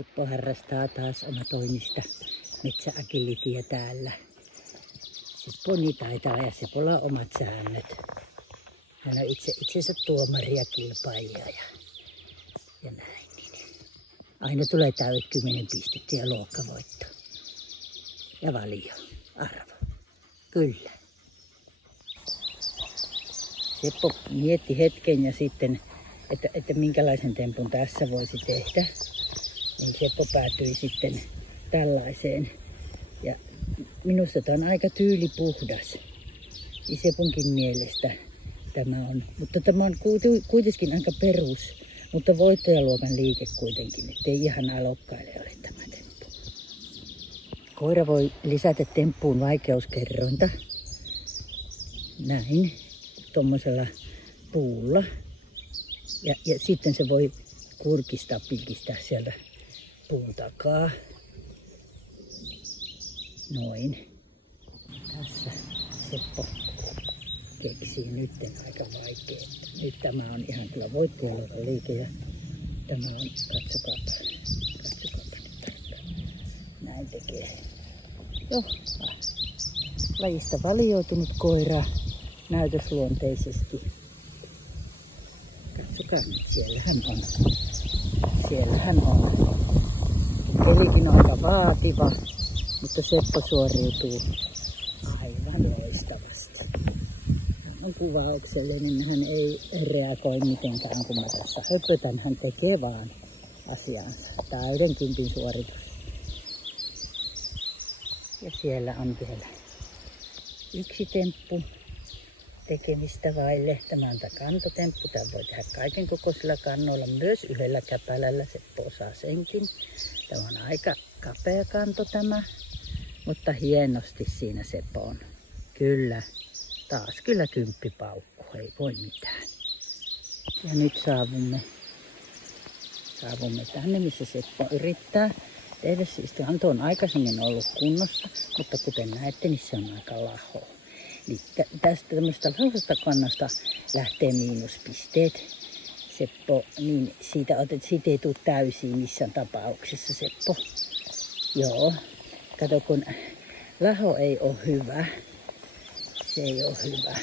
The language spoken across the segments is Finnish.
Seppo harrastaa taas omatoimista metsäagilityä täällä. Seppo on niin taitava ja Sepolla on omat säännöt. Hän on itsensä tuomari ja kilpailija ja näin. Niin. Aina tulee täydet 10 pistettä ja luokkavoitto. Ja valio, arvo. Kyllä. Seppo mietti hetken ja sitten, että minkälaisen tempun tässä voisi tehdä. Niin Seppo päätyi sitten tällaiseen. Ja minusta tämä on aika tyylipuhdas. Seponkin mielestä tämä on. Mutta tämä on kuitenkin aika perus. Mutta voittajaluokan liike kuitenkin, ettei ihan alokkaille ole tämä temppu. Koira voi lisätä temppuun vaikeuskerrointa. Näin. Tuommoisella puulla. Ja sitten se voi pilkistää sieltä puun takaa. Noin. Tässä Seppo keksii nytten aika vaikeaa. Nyt tämä on ihan kyllä voittajaluokan liike ja tämä on, katsokaapa nyt tarkkaan. Näin tekee. Joo, lajista valioitunut koira näytösluonteisesti. Katsokaa nyt, siellähän on. Pelikin on aika vaativa, mutta Seppo suoriutuu aivan loistavasti. Hän on kuvauksellinen, hän ei reagoi mitenkään, kun mä tässä höpötän. Hän tekee vaan asiansa. Täyden 10 suoritus. Ja siellä on vielä yksi temppu tekemistä vaille. Tämä on tämä kantotemppu. Tämä voi tehdä kaiken kokoisilla kannoilla, myös yhdellä käpälällä. Seppo osaa senkin. Tämä on aika kapea kanto tämä, mutta hienosti siinä Seppo on. Kyllä, taas kyllä 10 paukku, ei voi mitään. Ja nyt saavumme tänne, missä Seppo yrittää tehdä. Siis kanto on aikaisemmin ollut kunnossa, mutta kuten näette, niin se on aika laho. Eli tästä tämmöistä lahosta kannasta lähtee miinuspisteet. Seppo, niin siitä ei tule täysiä missään tapauksessa, Seppo. Joo, kato kun laho ei ole hyvä. Se ei ole hyvä.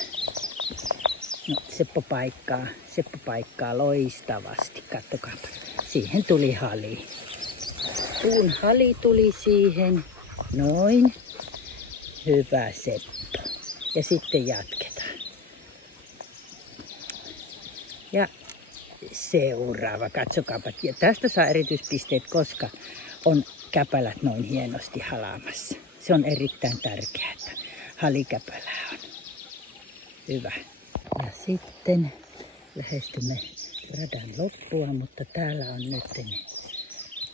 No, Seppo paikkaa loistavasti. Katsokaa, siihen tuli hali. Puun hali tuli siihen. Noin. Hyvä Seppo. Ja sitten jatketaan. Ja seuraava, katsokaapa. Ja tästä saa erityispisteet, koska on käpälät noin hienosti halaamassa. Se on erittäin tärkeää, että halikäpälää on. Hyvä. Ja sitten lähestymme radan loppua, mutta täällä on nyt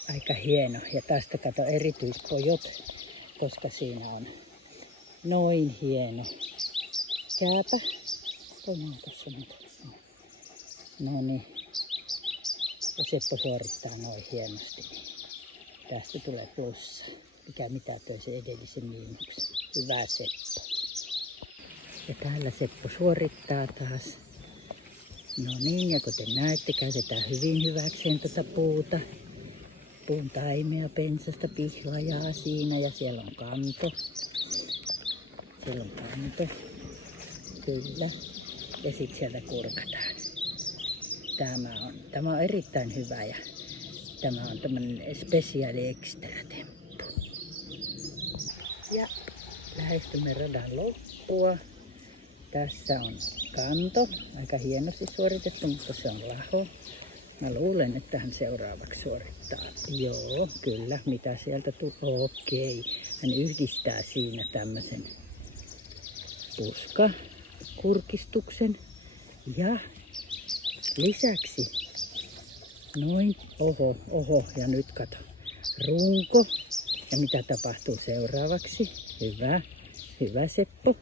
aika hieno. Ja tästä kato erityispojot, koska siinä on noin hieno kääpä. No niin. Ja Seppo suorittaa noin hienosti. Tästä tulee plussa, mikä mitätöi se edellisen miinuksen. Hyvä Seppo. Ja täällä Seppo suorittaa taas. No niin, ja kuten näette, käytetään hyvin hyväkseen tuota puuta. Puun taimea, pensasta, pihlajaa siinä ja siellä on kanto. Kyllä. Ja sitten sieltä kurkataan. Tämä on erittäin hyvä ja tämä on tämmöinen speciali extra temppu. Ja lähestymme radan loppua. Tässä on kanto. Aika hienosti suoritettu, mutta se on laho. Mä luulen, että hän seuraavaksi suorittaa. Joo, kyllä. Mitä sieltä tulee? Okei. Hän yhdistää siinä tämmöisen puskakurkistuksen. Ja lisäksi noin, oho, ja nyt kato, runko. Ja mitä tapahtuu seuraavaksi? Hyvä Seppo.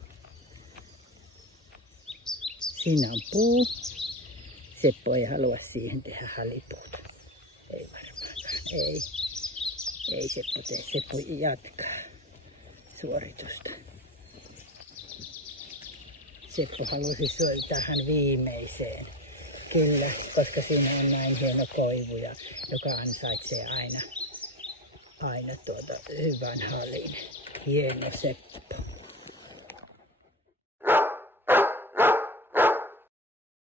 Siinä on puu. Seppo ei halua siihen tehdä halipuuta. Ei varmaankaan, ei Seppo tee. Seppo jatkaa suoritusta. Seppo halusi suorittaa hän viimeiseen. Kyllä, koska siinä on näin hieno koivu, joka ansaitsee aina aina hyvän hallin. Hieno Seppo.